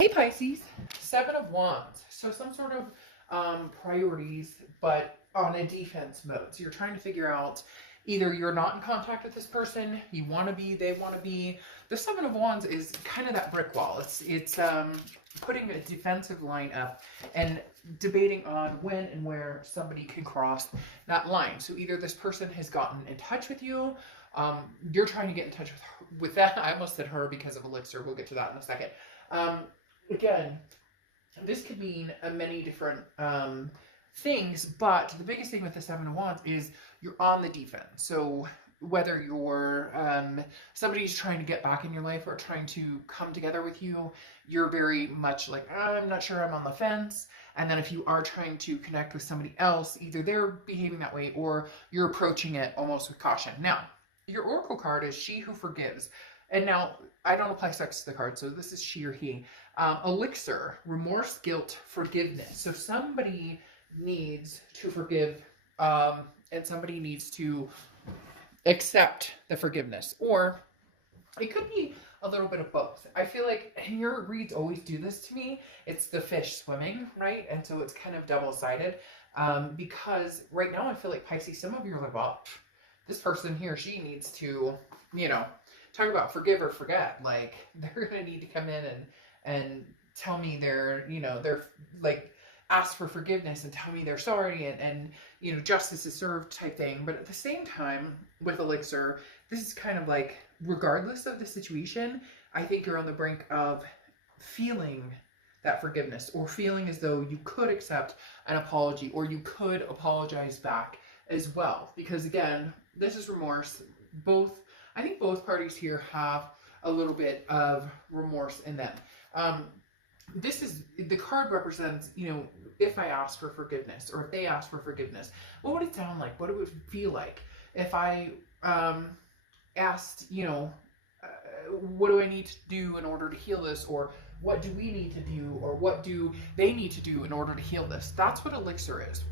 Hey Pisces, Seven of Wands. So some sort of priorities, but on a defense mode. So you're trying to figure out either you're not in contact with this person, you want to be, they want to be. The Seven of Wands is kind of that brick wall. It's putting a defensive line up and debating on when and where somebody can cross that line. So either this person has gotten in touch with you, you're trying to get in touch with that. I almost said her because of Elixir. We'll get to that in a second. Um, Again, this could mean many different things, but the biggest thing with the Seven of Wands is you're on the defense. So whether you're somebody's trying to get back in your life or trying to come together with you, you're very much like, I'm not sure, I'm on the fence. And then if you are trying to connect with somebody else, either they're behaving that way or you're approaching it almost with caution. Now, your oracle card is She Who Forgives. And now, I don't apply sex to the card, so this is she or he. Elixir, remorse, guilt, forgiveness. So somebody needs to forgive, and somebody needs to accept the forgiveness. Or it could be a little bit of both. I feel like, and your reads always do this to me, it's the fish swimming, right? And so it's kind of double-sided. Because right now I feel like Pisces, some of you are like, well, this person, he or she needs to, talk about forgive or forget. Like, they're going to need to come in and tell me they're like, ask for forgiveness and tell me they're sorry and justice is served type thing. But at the same time, with Elixir, this is kind of like, regardless of the situation, I think you're on the brink of feeling that forgiveness or feeling as though you could accept an apology or you could apologize back as well. Because again, this is remorse. I think both parties here have a little bit of remorse in them. This is, the card represents, if I ask for forgiveness or if they ask for forgiveness, what would it sound like? What would it feel like if I asked, what do I need to do in order to heal this? Or what do we need to do? Or what do they need to do in order to heal this? That's what Elixir is.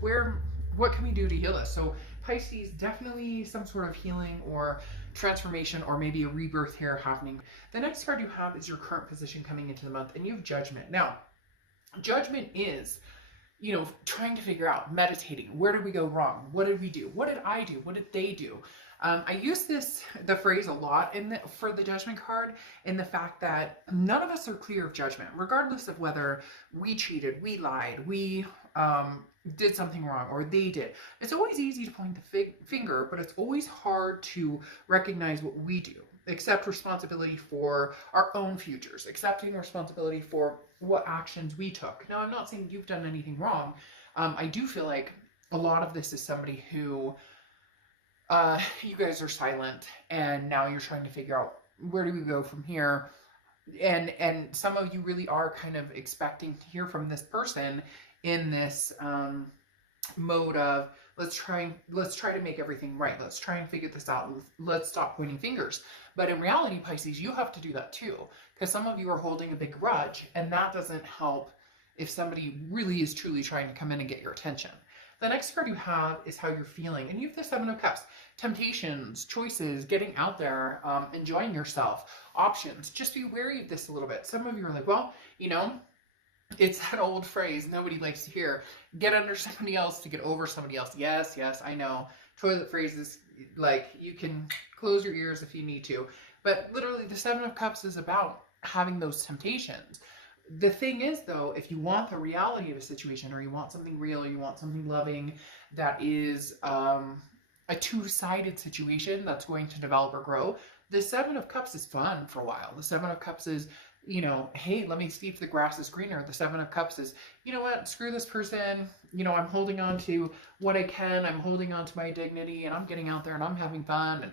What can we do to heal this? So Pisces, definitely some sort of healing or transformation or maybe a rebirth here happening. The next card you have is your current position coming into the month, and you have Judgment. Now, Judgment is, trying to figure out, meditating. Where did we go wrong? What did we do? What did I do? What did they do? I use the phrase a lot for the Judgment card, in the fact that none of us are clear of judgment, regardless of whether we cheated, we lied, we did something wrong, or they did. It's always easy to point the finger, but it's always hard to recognize what we do, accept responsibility for our own futures, accepting responsibility for what actions we took. Now, I'm not saying you've done anything wrong. I do feel like a lot of this is somebody who you guys are silent, and now you're trying to figure out, where do we go from here? And some of you really are kind of expecting to hear from this person in this mode of, let's try to make everything right. Let's try and figure this out. Let's stop pointing fingers. But in reality, Pisces, you have to do that too, because some of you are holding a big grudge, and that doesn't help if somebody really is truly trying to come in and get your attention. The next card you have is how you're feeling, and you have the Seven of Cups. Temptations, choices, getting out there, enjoying yourself, options. Just be wary of this a little bit. Some of you are like, well, it's that old phrase nobody likes to hear. Get under somebody else to get over somebody else. Yes, I know. Toilet phrases, like, you can close your ears if you need to. But literally, the Seven of Cups is about having those temptations. The thing is, though, if you want the reality of a situation, or you want something real, or you want something loving that is a two-sided situation that's going to develop or grow, the Seven of Cups is fun for a while. The Seven of Cups is, hey, let me see if the grass is greener. The Seven of Cups is, you know what, screw this person. I'm holding on to what I can. I'm holding on to my dignity, and I'm getting out there, and I'm having fun, and,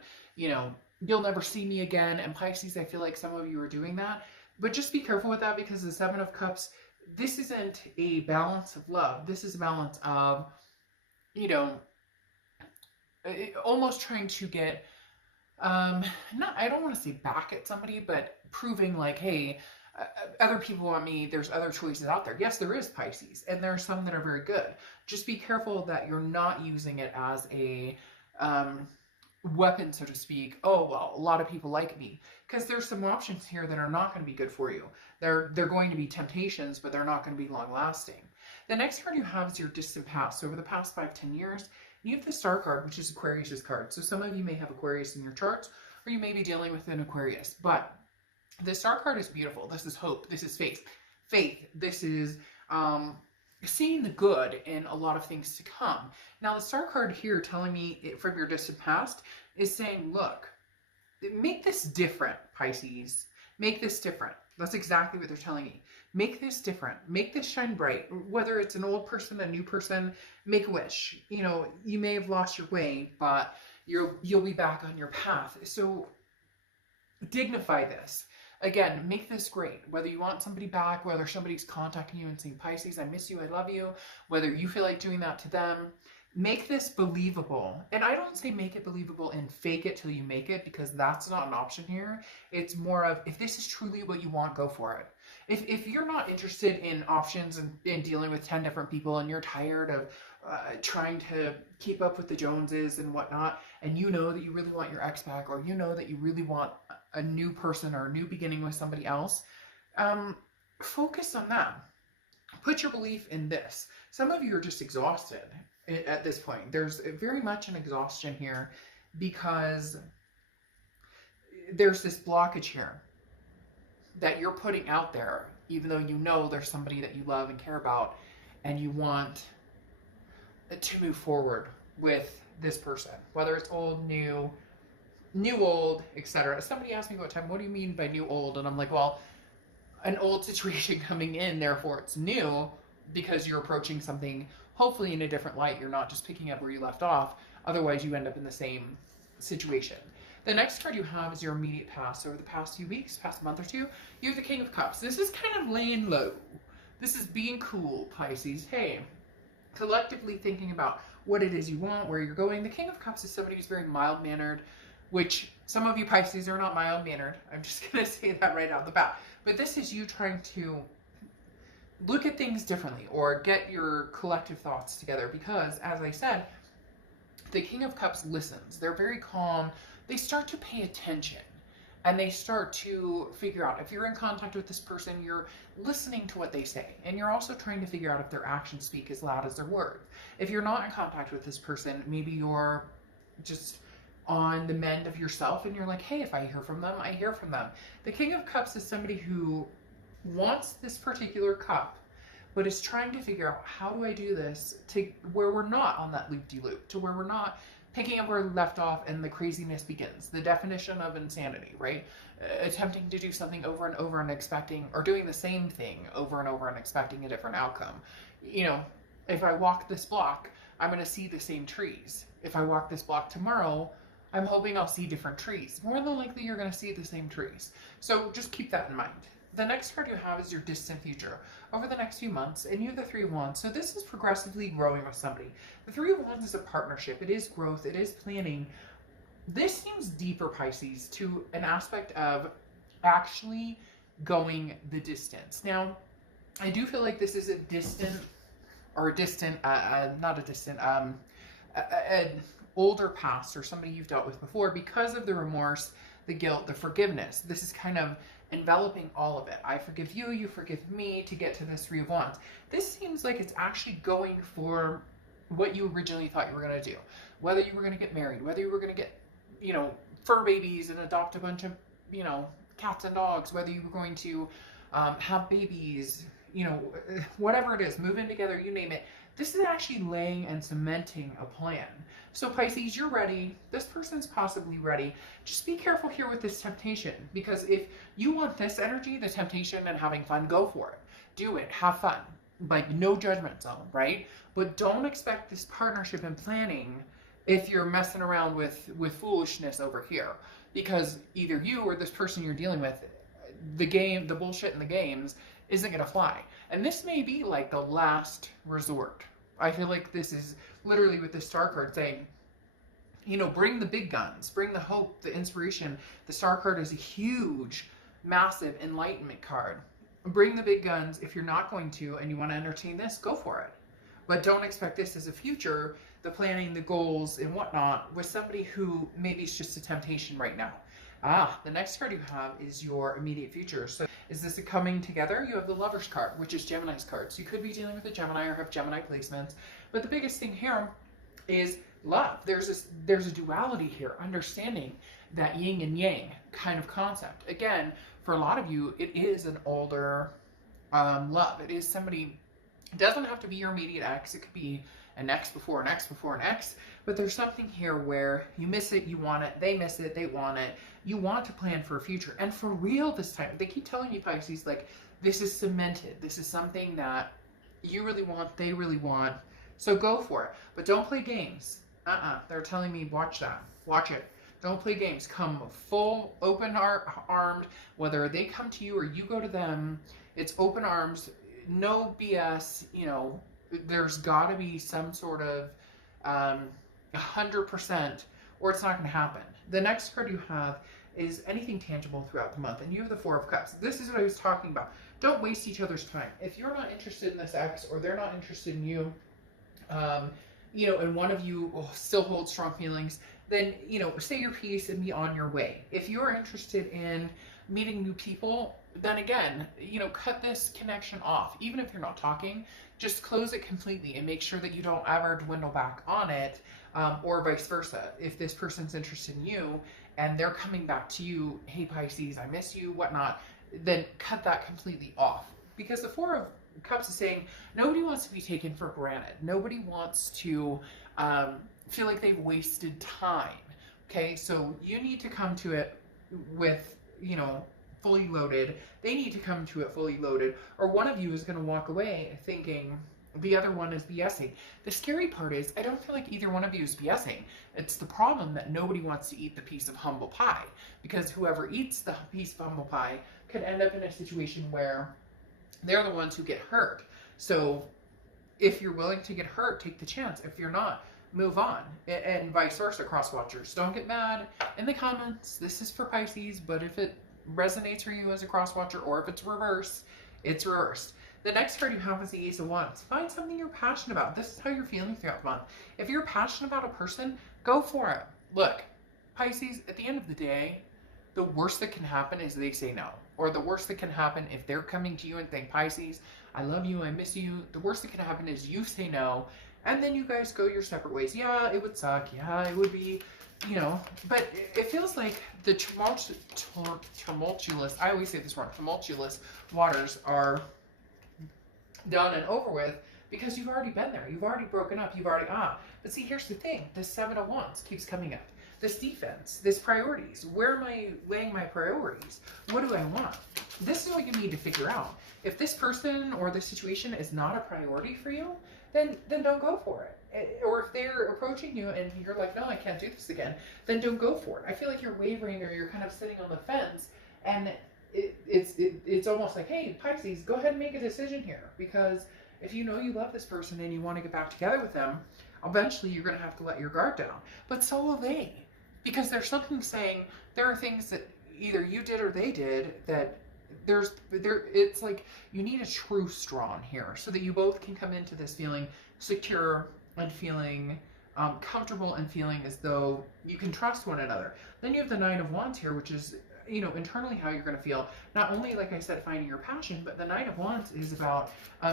you'll never see me again. And Pisces, I feel like some of you are doing that. But just be careful with that, because the Seven of Cups, this isn't a balance of love. This is a balance of, almost trying to get, I don't want to say back at somebody, but proving like, hey, other people want me, there's other choices out there. Yes, there is, Pisces, and there are some that are very good. Just be careful that you're not using it as a weapon, so to speak. Oh, well, a lot of people like me. Because there's some options here that are not going to be good for you. They're going to be temptations, but they're not going to be long lasting. The next card you have is your distant past. So over the past 5-10 years, you have the Star card, which is Aquarius's card. So some of you may have Aquarius in your charts, or you may be dealing with an Aquarius. But the Star card is beautiful. This is hope. This is faith. Faith. This is seeing the good in a lot of things to come. Now, the Star card here telling me from your distant past is saying, look, make this different, Pisces. Make this different. That's exactly what they're telling me. Make this different. Make this shine bright. Whether it's an old person, a new person, make a wish. You know, you may have lost your way, but you'll be back on your path. So dignify this. Again, make this great. Whether you want somebody back, whether somebody's contacting you and saying, Pisces, I miss you, I love you, whether you feel like doing that to them, make this believable. And I don't say make it believable and fake it till you make it, because that's not an option here. It's more of, if this is truly what you want, go for it. If you're not interested in options and in dealing with 10 different people, and you're tired of trying to keep up with the Joneses and whatnot, and you know that you really want your ex back, or you know that you really want a new person or a new beginning with somebody else, focus on that. Put your belief in this. Some of you are just exhausted at this point. There's very much an exhaustion here because there's this blockage here that you're putting out there, even though you know there's somebody that you love and care about, and you want to move forward with this person, whether it's old, new, old, etc. Somebody asked me one time, what do you mean by new, old? And I'm like, well, an old situation coming in, therefore it's new, because you're approaching something hopefully in a different light. You're not just picking up where you left off. Otherwise, you end up in the same situation. The next card you have is your immediate past. So over the past few weeks, past month or two, you have the King of Cups. This is kind of laying low. This is being cool, Pisces. Hey, collectively thinking about what it is you want, where you're going. The King of Cups is somebody who's very mild-mannered, which some of you Pisces are not mild-mannered. I'm just going to say that right out the bat. But this is you trying to look at things differently, or get your collective thoughts together, because, as I said, the King of Cups listens. They're very calm. They start to pay attention, and they start to figure out, if you're in contact with this person, you're listening to what they say, and you're also trying to figure out if their actions speak as loud as their words. If you're not in contact with this person, maybe you're just on the mend of yourself, and you're like, hey, if I hear from them, I hear from them. The King of Cups is somebody who wants this particular cup, but is trying to figure out, how do I do this to where we're not on that loop-de-loop, to where we're not picking up where we left off and the craziness begins. The definition of insanity, right? Attempting to do something over and over and expecting, or doing the same thing over and over and expecting a different outcome. You know, if I walk this block, I'm going to see the same trees. If I walk this block tomorrow, I'm hoping I'll see different trees. More than likely, you're going to see the same trees. So just keep that in mind. The next card you have is your distant future. Over the next few months, and you have the Three of Wands. So this is progressively growing with somebody. The Three of Wands is a partnership. It is growth. It is planning. This seems deeper, Pisces, to an aspect of actually going the distance. Now, I do feel like this is a distant, or a distant, not a distant, an older past, or somebody you've dealt with before, because of the remorse, the guilt, the forgiveness. This is kind of enveloping all of it. I forgive you, you forgive me, to get to this Three of Wands. This seems like it's actually going for what you originally thought you were going to do. Whether you were going to get married, whether you were going to get, you know, fur babies and adopt a bunch of, you know, cats and dogs, whether you were going to have babies, you know, whatever it is, move in together, you name it. This is actually laying and cementing a plan. So Pisces, you're ready. This person's possibly ready. Just be careful here with this temptation, because if you want this energy, the temptation and having fun, go for it. Do it. Have fun. Like, no judgment zone, right? But don't expect this partnership and planning if you're messing around with foolishness over here, because either you or this person you're dealing with, the bullshit in the games isn't going to fly. And this may be like the last resort. I feel like this is literally with the Star card saying, you know, bring the big guns, bring the hope, the inspiration. The Star card is a huge, massive enlightenment card. Bring the big guns. If you're not going to and you want to entertain this, go for it. But don't expect this as a future, the planning, the goals, and whatnot, with somebody who maybe it's just a temptation right now. The next card you have is your immediate future. So is this a coming together? You have the Lover's card, which is Gemini's card. So you could be dealing with a Gemini or have Gemini placements. But the biggest thing here is love. There's a duality here, understanding that yin and yang kind of concept. Again, for a lot of you, it is an older love. It is somebody, it doesn't have to be your immediate ex. It could be an ex before an ex before an ex. But there's something here where you miss it, you want it, they miss it, they want it. You want to plan for a future. And for real this time, they keep telling you, Pisces, like, this is cemented. This is something that you really want, they really want. So go for it. But don't play games. They're telling me, watch that. Watch it. Don't play games. Come full open armed, whether they come to you or you go to them. It's open arms, no BS. You know, there's got to be some sort of 100%, or it's not going to happen. The next card you have is anything tangible throughout the month, and you have the Four of Cups. This is what I was talking about. Don't waste each other's time. If you're not interested in this ex, or they're not interested in you, you know, and one of you still holds strong feelings, then, you know, say your piece and be on your way. If you're interested in meeting new people, then again, you know, cut this connection off. Even if you're not talking, just close it completely and make sure that you don't ever dwindle back on it, or vice versa. If this person's interested in you and they're coming back to you, hey Pisces, I miss you, whatnot, then cut that completely off. Because the Four of Cups is saying nobody wants to be taken for granted. Nobody wants to feel like they've wasted time. Okay, so you need to come to it with, you know, fully loaded. They need to come to it fully loaded, or one of you is going to walk away thinking the other one is BSing. The scary part is I don't feel like either one of you is BSing. It's the problem that nobody wants to eat the piece of humble pie, because whoever eats the piece of humble pie could end up in a situation where they're the ones who get hurt. So if you're willing to get hurt, take the chance. If you're not, move on. And vice versa, cross watchers. Don't get mad in the comments. This is for Pisces, but if it resonates for you as a cross watcher, or if it's reversed, it's reversed. The next card you have is the Ace of Wands. Find something you're passionate about. This is how you're feeling throughout the month. If you're passionate about a person, go for it. Look, Pisces, at the end of the day, the worst that can happen is they say no. Or the worst that can happen if they're coming to you and think, Pisces, I love you, I miss you. The worst that can happen is you say no, and then you guys go your separate ways. Yeah, it would suck. Yeah, it would be, you know, but it feels like the tumultuous, I always say this wrong, tumultuous waters are done and over with, because you've already been there. You've already broken up. You've already, But see, here's the thing. The Seven of Wands keeps coming up. This defense, this priorities. Where am I laying my priorities? What do I want? This is what you need to figure out. If this person or this situation is not a priority for you, then don't go for it. Or if they're approaching you and you're like, no, I can't do this again, then don't go for it. I feel like you're wavering, or you're kind of sitting on the fence, and it's almost like, hey, Pisces, go ahead and make a decision here, because if you know you love this person and you want to get back together with them, eventually you're going to have to let your guard down. But so will they, because there's something saying there are things that either you did or they did that it's like you need a truce drawn here, so that you both can come into this feeling secure and feeling comfortable and feeling as though you can trust one another. Then you have the Nine of Wands here, which is, you know, internally how you're going to feel. Not only, like I said, finding your passion, but the Nine of Wands is about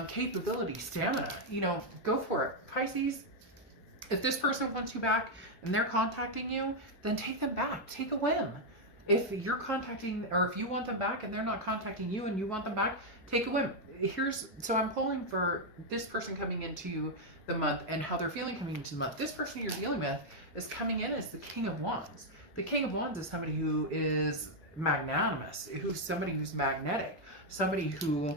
capability, stamina. You know, go for it. Pisces, if this person wants you back and they're contacting you, then take them back. Take a whim. If you're contacting, or if you want them back and they're not contacting you and you want them back, take a whim. So I'm pulling for this person coming into the month and how they're feeling coming into the month. This person you're dealing with is coming in as the King of Wands. The King of Wands is somebody who is magnanimous, who's somebody who's magnetic, somebody who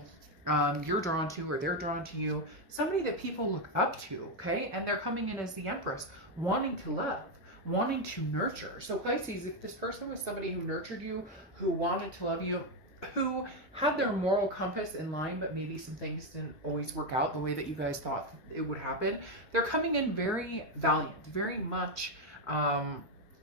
you're drawn to, or they're drawn to you, somebody that people look up to, okay? And they're coming in as the Empress, wanting to love, wanting to nurture. So Pisces, if this person was somebody who nurtured you, who wanted to love you, who had their moral compass in line, but maybe some things didn't always work out the way that you guys thought it would happen, they're coming in very valiant, very much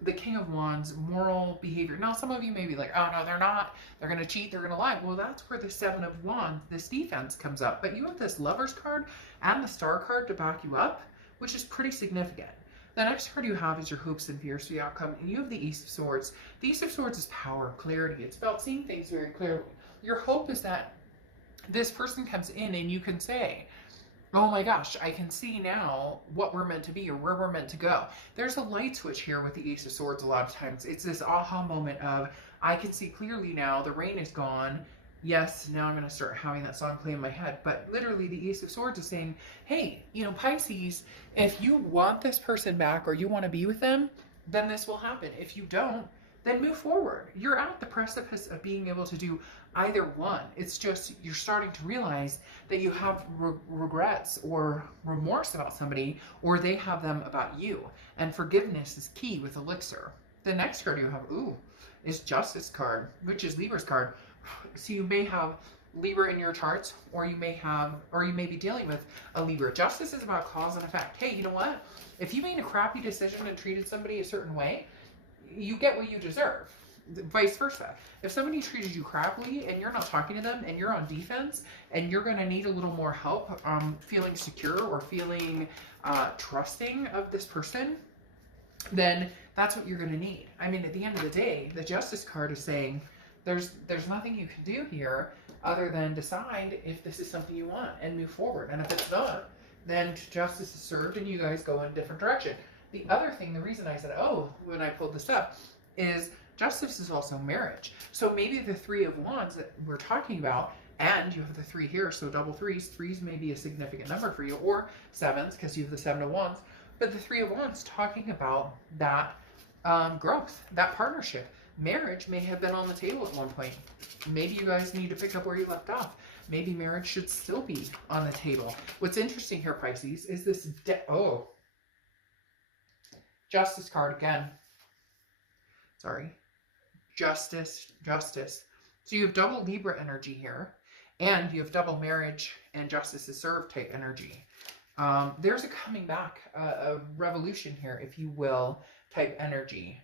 the King of Wands, moral behavior. Now, some of you may be like, oh, no, they're not. They're going to cheat. They're going to lie. Well, that's where the Seven of Wands, this defense comes up. But you have this Lover's card and the Star card to back you up, which is pretty significant. The next card you have is your hopes and fears for the outcome. And you have the Ace of Swords. The Ace of Swords is power, clarity. It's about seeing things very clearly. Your hope is that this person comes in and you can say, oh my gosh, I can see now what we're meant to be or where we're meant to go. There's a light switch here with the Ace of Swords a lot of times. It's this aha moment of, I can see clearly now, the rain is gone. Yes, now I'm going to start having that song play in my head. But literally the Ace of Swords is saying, hey, you know, Pisces, if you want this person back or you want to be with them, then this will happen. If you don't, then move forward. You're at the precipice of being able to do either one. It's just you're starting to realize that you have regrets or remorse about somebody, or they have them about you. And forgiveness is key with Elixir. The next card you have, is Justice card, which is Libra's card. So you may have Libra in your charts, or you may be dealing with a Libra. Justice is about cause and effect. Hey, you know what? If you made a crappy decision and treated somebody a certain way, you get what you deserve. Vice versa. If somebody treated you crappily and you're not talking to them and you're on defense and you're going to need a little more help feeling secure or feeling trusting of this person, then that's what you're going to need. I mean, at the end of the day, the Justice card is saying there's nothing you can do here other than decide if this is something you want and move forward. And if it's not, then justice is served and you guys go in a different direction. The other thing, the reason I said, when I pulled this up, is justice is also marriage. So maybe the Three of Wands that we're talking about, and you have the 3 here, so double threes. Threes may be a significant number for you, or sevens, because you have the Seven of Wands. But the Three of Wands talking about that growth, that partnership. Marriage may have been on the table at one point. Maybe you guys need to pick up where you left off. Maybe marriage should still be on the table. What's interesting here, Pisces, is this Justice card again. Sorry. Justice. So you have double Libra energy here, and you have double marriage and justice is served type energy. There's a coming back, a revolution here, if you will, type energy.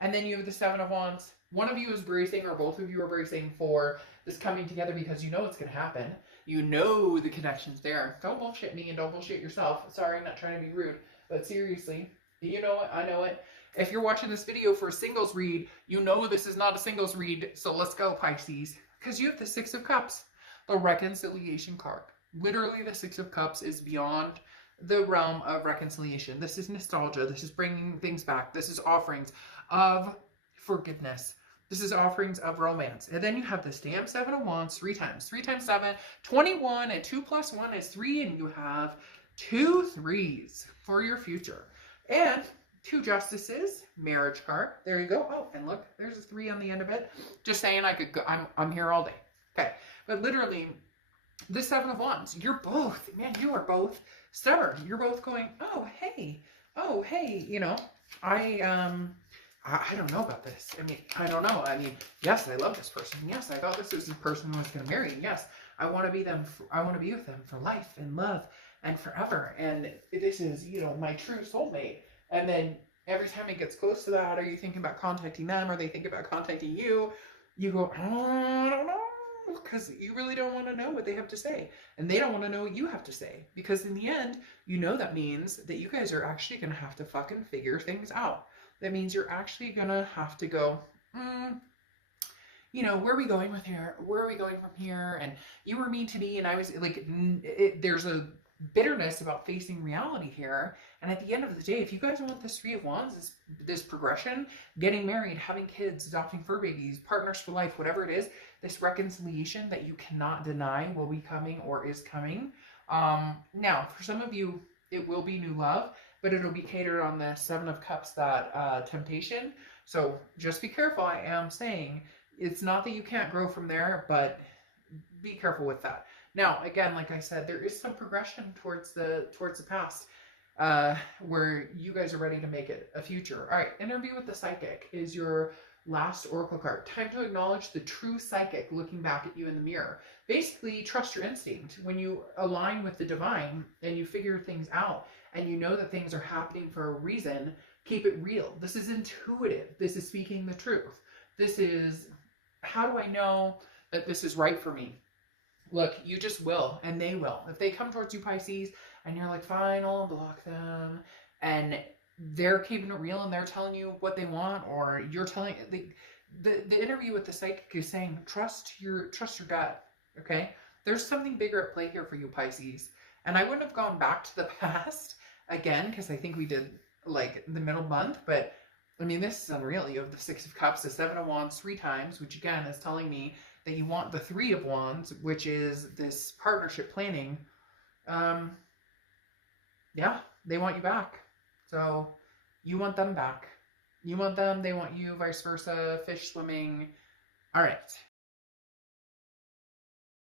And then you have the Seven of Wands. One of you is bracing, or both of you are bracing for this coming together because you know it's going to happen. You know the connection's there. Don't bullshit me and don't bullshit yourself. Sorry, I'm not trying to be rude. But seriously, you know it, I know it. If you're watching this video for a singles read, you know this is not a singles read, so let's go, Pisces. Because you have the Six of Cups, the reconciliation card. Literally, the Six of Cups is beyond the realm of reconciliation. This is nostalgia. This is bringing things back. This is offerings of forgiveness. This is offerings of romance. And then you have this damn Seven of Wands 3 times. 3 times 7, 21, and 2 plus 1 is 3, and you have 2 3s for your future. And 2 justices, marriage card. There you go. Oh, and look, there's a 3 on the end of it. Just saying I could go, I'm here all day. Okay. But literally, the Seven of Wands, you're both, man, you are both stubborn. You're both going, oh, hey, you know, I don't know about this. I mean, I don't know. I mean, yes, I love this person. Yes, I thought this was the person I was going to marry. And yes, I want to be with them for life and love and forever. And this is, you know, my true soulmate. And then every time it gets close to that, are you thinking about contacting them? Or they think about contacting you? You go, oh, I don't know. Because you really don't want to know what they have to say. And they don't want to know what you have to say. Because in the end, you know that means that you guys are actually going to have to fucking figure things out. That means you're actually going to have to go, you know, where are we going with here? Where are we going from here? And you were mean to me, and I was like, there's a bitterness about facing reality here. And at the end of the day, if you guys want this Three of Wands, this progression, getting married, having kids, adopting fur babies, partners for life, whatever it is, this reconciliation that you cannot deny will be coming or is coming. Now, for some of you, it will be new love, but it'll be catered on the Seven of Cups, that temptation. So just be careful. I am saying it's not that you can't grow from there, but be careful with that. Now, again, like I said, there is some progression towards the past, where you guys are ready to make it a future. All right, Interview with the Psychic is your last oracle card. Time to acknowledge the true psychic looking back at you in the mirror. Basically, trust your instinct. When you align with the divine and you figure things out and you know that things are happening for a reason, Keep it real. This is intuitive. This is speaking the truth. This is, how do I know that this is right for me? Look, you just will, and they will. If they come towards you, Pisces, and you're like, fine, I'll block them, and they're keeping it real and they're telling you what they want, or you're telling the interview with the psychic is saying, trust your gut. Okay? There's something bigger at play here for you, Pisces. And I wouldn't have gone back to the past again, because I think we did like the middle month, but I mean, this is unreal. You have the Six of Cups, the Seven of Wands 3 times, which again is telling me that you want the Three of Wands, which is this partnership planning. Yeah, they want you back. So you want them back. You want them, they want you, vice versa, fish swimming. All right.